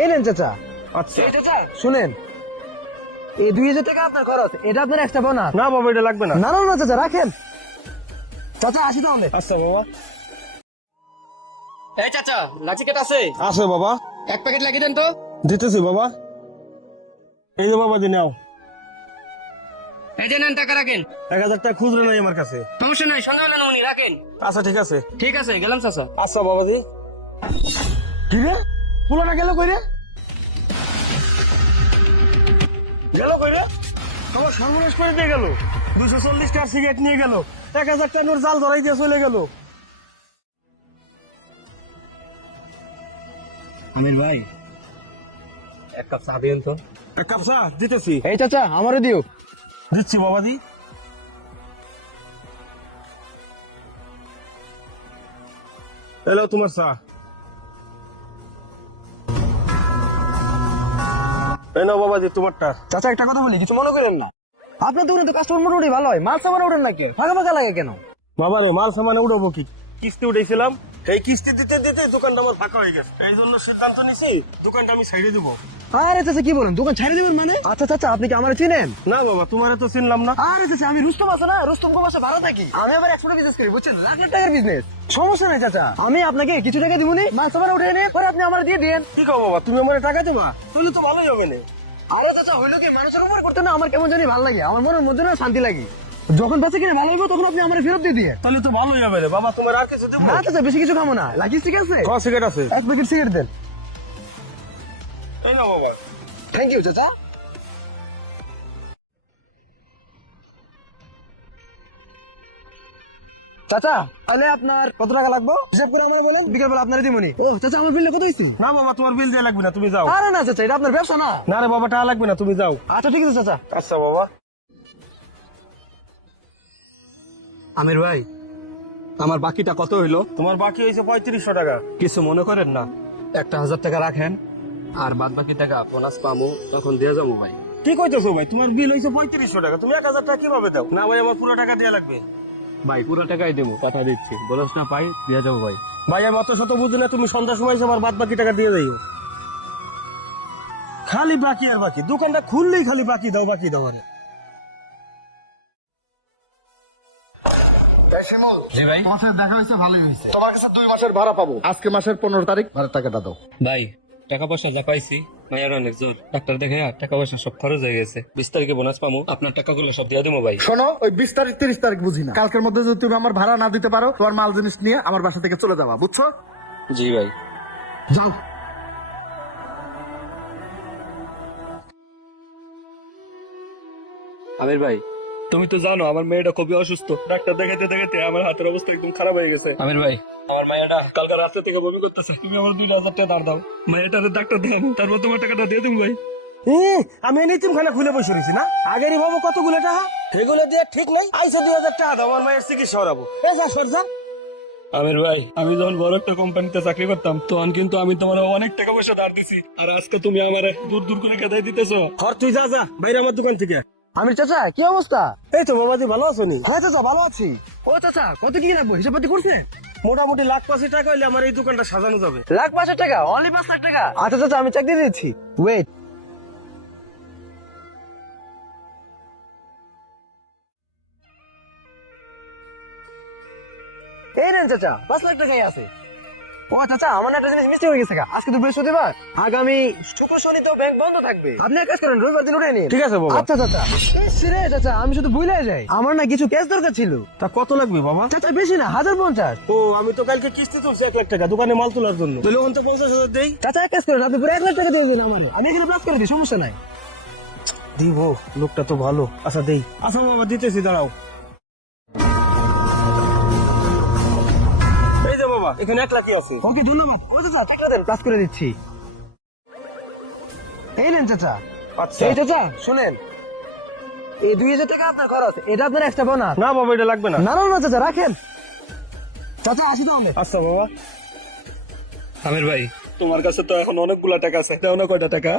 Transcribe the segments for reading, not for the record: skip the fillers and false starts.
এই নেন চাচা। আচ্ছা এই চাচা শুনেন, এই 2000 টাকা আপনার খরচ, এটা আপনার এক্সট্রা বোনাস। না বাবা এটা লাগবে না। না না না চাচা রাখেন। চাচা আসি তাহলে। আচ্ছা বাবা। এই চাচা লাচি কেট আছে? আছে বাবা, এক প্যাকেট লাগিয়ে দেন তো। দিতেছি বাবা। এই যে বাবা, দি নাও। এই যে নেন, টাকা রাখেন। 1000 টাকা খুচরো নাই আমার কাছে। সমস্যা নাই, সঙ্গে হলেন উনি রাখেন। আচ্ছা ঠিক আছে। ঠিক আছে, গেলাম চাচা। আচ্ছা বাবাজি। কি রে, পুলাটা গেল কই রে? গেল কই রে? তোমার সর্বনাশ করে দিয়ে গেল। 240 টাকার সিগারেট নিয়ে গেল, 1000 টাকা নোর জাল ধরাই দিয়ে চলে গেল। আমির ভাই, এক কাপ চা দিন তো। এক কাপ চা দিতেছি। এই চাচা আমারও দিও। দিচ্ছি বাবাজি। এলো তোমার চা। এই নাও বাবাজি তোমারটা। চাচা একটা কথা বলি, কিছু মনে করেন না। আপনার দোকানে তো কাস্টমার মোটামুটি ভালো হয়, মাল সামান ওঠেন না কেন, ফাঁকা ফাঁকা লাগে কেন? বাবা রে, মাল সামানে উড়াবো কি? কিস্তি উঠেছিলাম, এই কিস্তি দিতে দিতে দোকানটা আমার ফাঁকা হয়ে গেছে। এই জন্য সিদ্ধান্ত নিছি দোকানটা আমি সাইডে দিব। আরে চাচা কি বলেন, দোকান ছেড়ে দেবেন মানে? আচ্ছা চাচা আপনি কি আমার চিনেন? না বাবা, তোমারে তো চিনলাম না। আরে চাচা আমি রুস্তম আছে না, রুস্তম কো বাসা ভাড়া থাকি। আমি আবার 100 বিজনেস করি, বুঝছেন, লাখ লাখ টাকার বিজনেস। সমস্যা নাই চাচা, আমি আপনাকে কিছু টাকা দিবনি, মাল সামান উঠে এনে পরে আপনি আমার দিয়ে দেন। কি কও বাবা, তুমি আমার টাকা দেবা? তাহলে তো ভালোই হবে না। আরে চাচা হইলো কি, মানুষের উপকার করতে না আমার কেমন জানি ভালো লাগে, আমার মনের মধ্যে না শান্তি লাগে। যখন বাসে কিনে ভালো হইব তখন আপনি আমার ফেরত দিয়ে দিয়ে। তাহলে তো ভালোই হবে রে বাবা। তোমার আর কিছু দেবো? না চাচা বেশি কিছু খাবো না, লাগিস ঠিক আছে? ক সিগারেট আছে? 1 প্যাকেট সিগারেট দেন। এই নাও বাবা। থ্যাংক ইউ চাচা। চাচা তাহলে আপনার কত টাকা লাগবে হিসাব করে আমার বলেন, বিকেল বেলা আপনার দিমনি। ও চাচা আমার বিলটা কত হইছে? না বাবা, তোমার বিল দেওয়া লাগবে না, তুমি যাও। আরে না চাচা, এটা আপনার ব্যবসা না। না রে বাবা, টাকা লাগবে না, তুমি যাও। আচ্ছা ঠিক আছে চাচা। আচ্ছা বাবা। আমির ভাই, আমার বাকিটা কত হইলো? তোমার বাকি হয়েছে 3500 টাকা। কিছু মনে করেন না, একটা 1000 টাকা রাখেন, আর বাদ বাকি টাকা বোনাস পামু তখন দিয়ে যাবো ভাই। কি কইতেছো ভাই? তোমার বিল হয়েছে 3500 টাকা, তুমি 1000 টাকা কিভাবে দাও? না ভাই, আমার পুরো টাকা দেওয়া লাগবে। ভাই পুরো টাকাই দেবো, টাকা দিচ্ছি, বোনাস না পাই দিয়ে যাবো ভাই। ভাই আমি অত শত বুঝি না, তুমি সন্ধ্যার সময় এসে আমার বাদ বাকি টাকা দিয়ে যাইও। খালি বাকি আর বাকি, দোকানটা খুললেই খালি বাকি দাও বাকি দাও। আরে শিমুল, জি ভাই। তোমার সাথে দেখা হয়েছে, ভালোই হয়েছে। তোমার কাছে 2 মাসের ভাড়া পাবো। আজকে মাসের 15 তারিখ ভাড়ার টাকাটা দাও। ভাই টাকা পয়সা যা পাইছি, মায়ের অনেক জোর, ডাক্তার দেখে টাকা পয়সা সব খরচ হয়ে গেছে। 20 তারিখে বোনাস পামু, আপনার টাকাগুলো সব দিয়ে দেবো ভাই। শোনো, ওই 20 তারিখ 30 তারিখ বুঝি না, কালকের মধ্যে যদি তুমি আমার ভাড়া না দিতে পারো, তোমার মাল জিনিস নিয়ে আমার বাসা থেকে চলে যাবা, বুঝছো? জি ভাই। যাও। আমির ভাই, তুমি তো জানো আমার মেয়েটা খুবই অসুস্থ, ডাক্তার দেখাতে দেখাতে আমার হাতের অবস্থা একদম খারাপ হয়ে গেছে। আমির ভাই, আমার মায়েরা কালকে রাত্রে থেকে বমি করতেছে, তুমি আমার 2000 টাকা ধার দাও। মেয়েটারে ডাক্তার দেন, তারপর তোমার টাকাটা দিয়ে দিন ভাই। আমি নিতিম খানা খুলে বসে রয়েছি না, আগেরই ভাবো কতগুলো টাকা, এগুলো দিয়ে ঠিক নাই। আইসা 2000 টাকা দাও, আমার মায়ের চিকিৎসা করাবো। এই যা সর যা। আমির ভাই, আমি যখন বড় একটা কোম্পানিতে চাকরি করতাম তখন কিন্তু আমি তোমার অনেক টাকা পয়সা ধার দিছি, আর আজকে তুমি আমার দূর দূর করে খেদাই দিতেছো। ঘর তুই যা যা বাইরে আমার দোকান থেকে। আমি চাচা কি অবস্থা? এই তো বাবাজি, ভালো আছো নি? হ্যাঁ চাচা ভালো আছি। ও চাচা কত কি রাখবো, হিসাব পাতি করছে? মোটামুটি 1,50,000 টাকা হইলে আমার এই দোকানটা সাজানো যাবে। লাখ 5 টাকা, অনলি 5 লাখ টাকা। আচ্ছা চাচা আমি চেক দিয়ে দিচ্ছি, ওয়েট। এই নেন চাচা, 5 লাখ টাকাই আছে। ও চাচা আমার না একটা জিনিস মিস্টেক হয়ে গেছে, আজকে তো বৃহস্পতিবার, আগামী শুক্র শনি তো ব্যাংক বন্ধ থাকবে। আপনি এক কাজ করেন, রবিবার দিন উঠে নিন। ঠিক আছে বাবা। আচ্ছা চাচা। রে চাচা আমি শুধু ভুলে যাই, আমার না কিছু ক্যাশ দরকার ছিল। তা কত লাগবে বাবা? চাচা বেশি না, 1050। ও আমি তো কালকে কিস্তি তুলছি 1 লাখ টাকা দোকানে মাল তোলার জন্য, তাহলে 50,000 দেই। চাচা এক কাজ করেন, আপনি পুরো 1 লাখ টাকা দিয়ে দিন আমারে, আমি এখানে প্লাস করে দিই, সমস্যা নাই। দিব, লোকটা তো ভালো। আচ্ছা দেই। আচ্ছা বাবা দিতেছি, দাঁড়াও। এই যে বাবা, এখানে 1 লাখই আছে। ওকে ধন্যবাদ। ও চাচা টাকা দেন, প্লাস করে দিচ্ছি। এই নেন চাচা। আচ্ছা। এই চাচা শুনেন, এই 2000 টাকা আপনার খরচ, এটা আপনার এক্সট্রা বোনাস। না বাবা এটা লাগবে না। না না না চাচা রাখেন। চাচা আসি তাহলে। আচ্ছা বাবা। আমির ভাই, তোমার কাছে তো এখন অনেকগুলা টাকা আছে, দাও না কয়টা টাকা।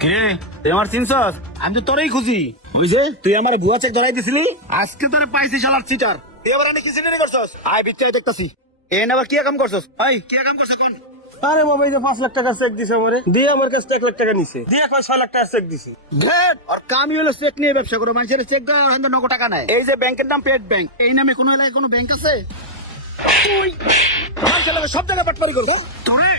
কিরে তুই আমার চিনছস? আমি তো তোরই খুঁজি। বুঝছে তুই আমার ভুয়া চেক ধরাই দিছিলি, আজকে তোরে পাইছি শালার চিটার। তুই এবার কি চিটারি করছস? আয় বিচ্ছাই দেখতাছি। এ নেবা কি কাম করছস এই কি কাম করছ কোন আরে বাবা এই যে 5 লাখ টাকা চেক দিছে আমারে দিয়ে আমার কাছে 1 লাখ টাকা নিছে দিয়ে কয় 6 লাখ টাকা চেক দিছে। গ্রেট আর কামই হলো চেক নিয়ে ব্যবসা করো মানুষের চেক দেওয়ার হাতে নগদ টাকা নাই এই যে ব্যাংকের নাম পেট ব্যাংক এই নামে কোনো এলাকায় কোনো ব্যাংক আছে তুই মানুষের লগে সব জায়গায় পাটপারি করবো তোরে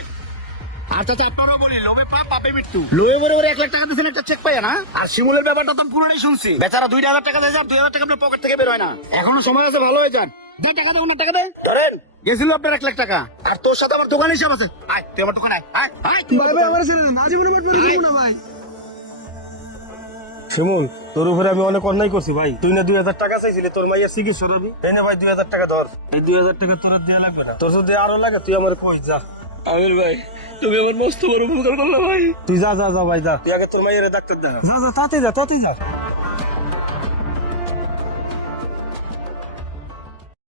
আর চাচা আপনারও বলি লোভে পাপ পাপে মৃত্যু লোভে বরে বরে 1 লাখ টাকা দিয়েছেন একটা চেক পাই না আর শিমুলের ব্যাপারটা তো পুরোটাই শুনছি বেচারা 2,000 টাকা দেয় 2,000 টাকা আপনার পকেট থেকে বের হয় না এখনো সময় আছে ভালো হয়ে যান যা টাকা দেন না টাকা দেন ধরেন গেছিল আপনার 1 লাখ টাকা আর তোর সাথে আমার দোকানে হিসাব আছে আয় তুই আমার দোকানে আয় আয় তুই ভাই আমার ছেড়ে না জীবনে বাটপারি করব না ভাই। শিমুল তোর উপরে আমি অনেক অন্যায় করছি ভাই, তুই না 2,000 টাকা চাইছিলি তোর মাইয়ের চিকিৎসা রবি, এই না ভাই 2,000 টাকা ধর, এই 2,000 টাকা তোর দেওয়া লাগবে না, তোর যদি আরো লাগে তুই আমার কই যা। আমির ভাই তুমি আমার মস্ত বড় উপকার করলে ভাই। তুই যা যা যা ভাই যা, তুই আগে তোর মাইয়ের ডাক্তার দেখা, যা যা তাতে যা তাতে যা।